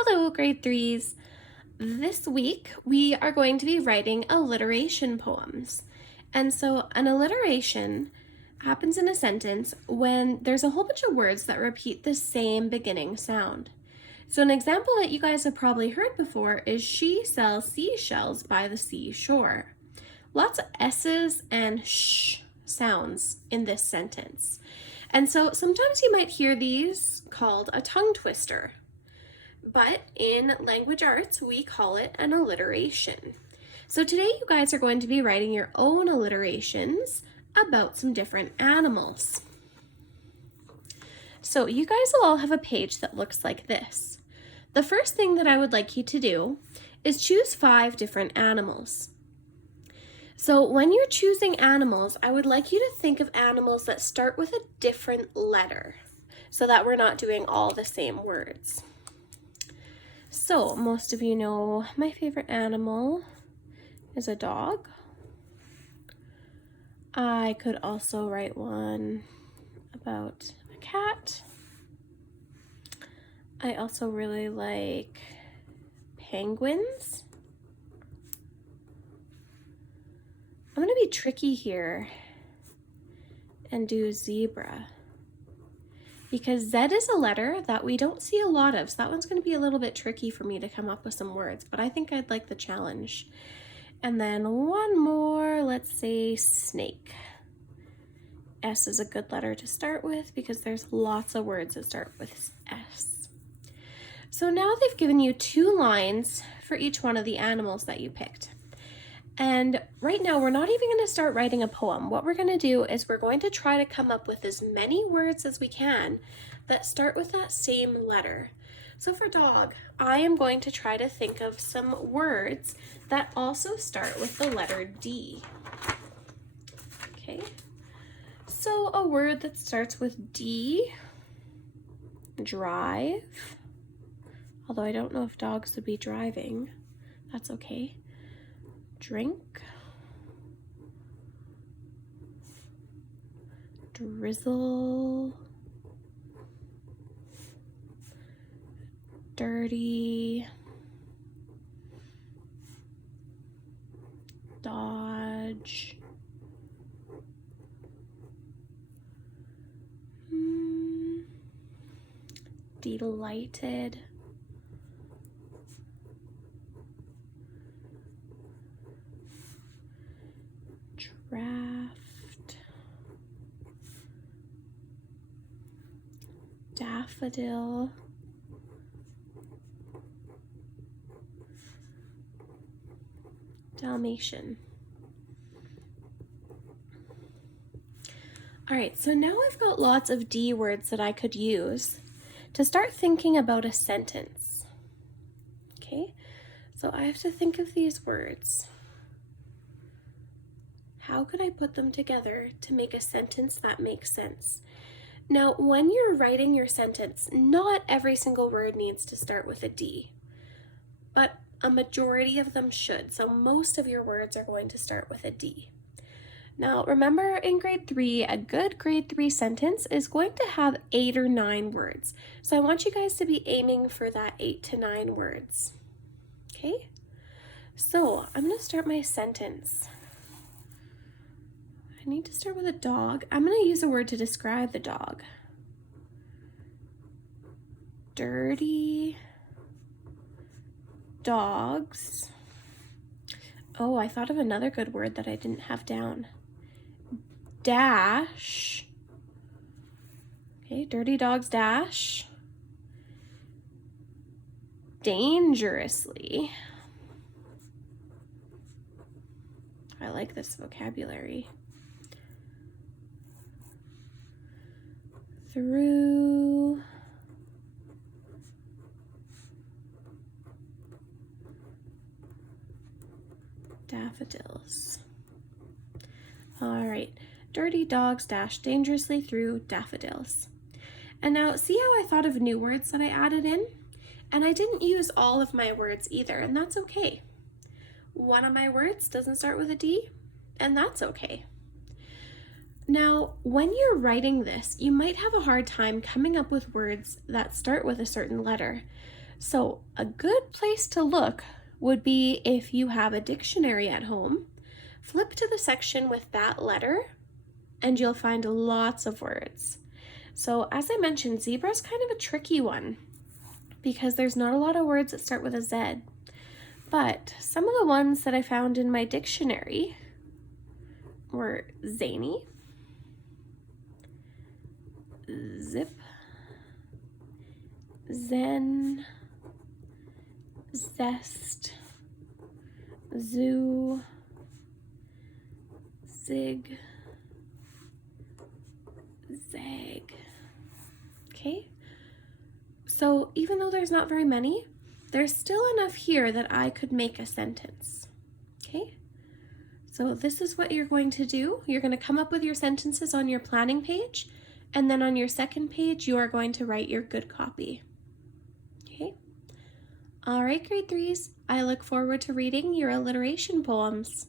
Hello, grade threes. This week we are going to be writing alliteration poems. And so, an alliteration happens in a sentence when there's a whole bunch of words that repeat the same beginning sound. So, an example that you guys have probably heard before is she sells seashells by the seashore. Lots of S's and sh sounds in this sentence. And so, sometimes you might hear these called a tongue twister. But in language arts, we call it an alliteration. So today you guys are going to be writing your own alliterations about some different animals. So you guys will all have a page that looks like this. The first thing that I would like you to do is choose 5 different animals. So when you're choosing animals, I would like you to think of animals that start with a different letter so that we're not doing all the same words. So, most of you know my favorite animal is a dog. I could also write one about a cat. I also really like penguins. I'm going to be tricky here and do zebra, because Z is a letter that we don't see a lot of, so that one's going to be a little bit tricky for me to come up with some words, but I think I'd like the challenge. And then one more, let's say snake. S is a good letter to start with because there's lots of words that start with S. So now they've given you 2 lines for each one of the animals that you picked. And right now, we're not even going to start writing a poem. What we're going to do is we're going to try to come up with as many words as we can that start with that same letter. So for dog, I am going to try to think of some words that also start with the letter D. Okay, so a word that starts with D, drive, although I don't know if dogs would be driving. That's okay. Drink, drizzle, dirty, dodge, delighted, draft, daffodil, Dalmatian. All right, so now I've got lots of D words that I could use to start thinking about a sentence. Okay, so I have to think of these words. How could I put them together to make a sentence that makes sense? Now, when you're writing your sentence, not every single word needs to start with a D, but a majority of them should. So most of your words are going to start with a D. Now, remember in grade 3, a good grade 3 sentence is going to have 8 or 9 words. So I want you guys to be aiming for that 8 to 9 words. Okay? So I'm going to start my sentence. I need to start with a dog. I'm going to use a word to describe the dog. Dirty dogs. Oh, I thought of another good word that I didn't have down. Dash. Okay, dirty dogs dash. Dangerously. I like this vocabulary. Through daffodils. All right, dirty dogs dash dangerously through daffodils. And now see how I thought of new words that I added in? And I didn't use all of my words either, and that's okay. One of my words doesn't start with a D, and that's okay. Now, when you're writing this, you might have a hard time coming up with words that start with a certain letter. So a good place to look would be if you have a dictionary at home, flip to the section with that letter and you'll find lots of words. So as I mentioned, zebra is kind of a tricky one because there's not a lot of words that start with a Z. But some of the ones that I found in my dictionary were zany, zip, zen, zest, zoo, zig, zag. Okay, so even though there's not very many, there's still enough here that I could make a sentence. Okay, so this is what you're going to do. You're going to come up with your sentences on your planning page, and then on your second page, you are going to write your good copy. Okay, all right, grade 3s, I look forward to reading your alliteration poems.